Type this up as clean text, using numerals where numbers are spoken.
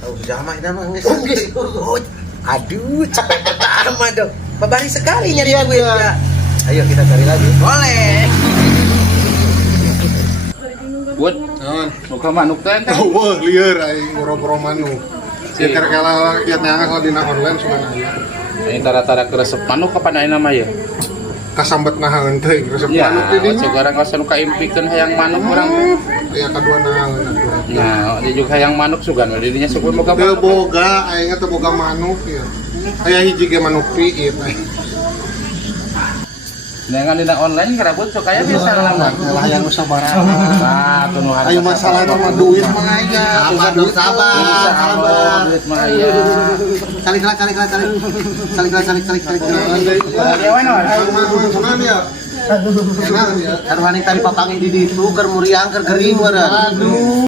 Oh, sama ini mah geus. Aduh, capek pertama dong. Babari sekali nyari aku ya. Ayo kita cari lagi. Boleh. Buat muka manuk teh kan. Wah, lieur aing boro-boro manuk. Ya kira-kira kiat nangis kalau dina online suka nanya. Ini tara-tara keresep manuk kapan aya nama ya? Kasambet nahan teh resep Ya, manuk di dinya. sekarang kasanu kaimpikeun hayang manuk urang teh. Ya kedua nahan. Nah, dia juga hayang manuk sugan di dinya sugan boga Teu manuk. boga aing teh boga manuk ya. Aya hiji ge manuk piit. Dengan dina online kerabut sok aya biasa lama. Lah yang sabar. Nah, tunuhan. Ayo masalah nama duit mah aya. Sabar dulu, sabar. Duit mah aya. Salik. Ya we naon? Mana ya? Taruhan tadi papangi di ditu keur muriang keur gering meureun. Aduh.